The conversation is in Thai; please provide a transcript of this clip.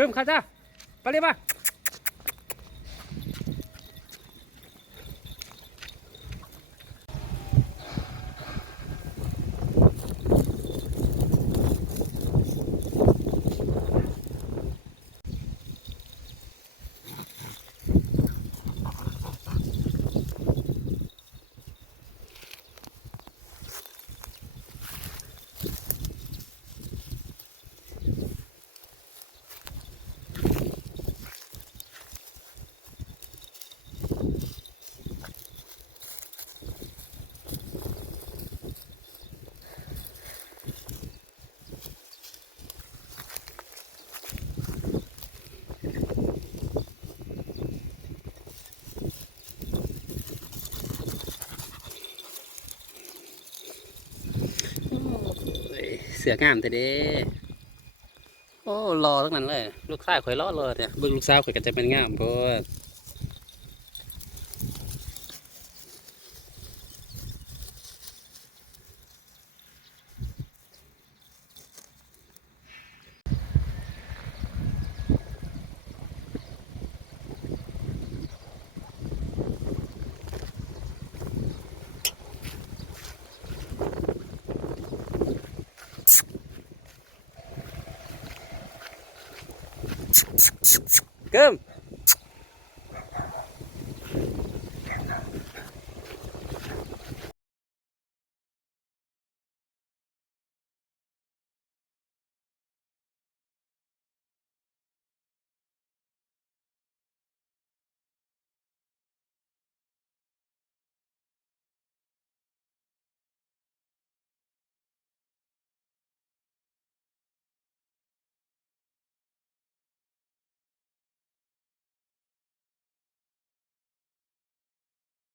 กึมข้าจ้าไปเลยป่ะเสืองามแต่เด้โอ้รอทั้งนั้นเลยลูกชายข่อยรอเลยเนี่ยเบิ่งลูกสาวข่อยก็จะเป็นงามเพราะว่าเกิม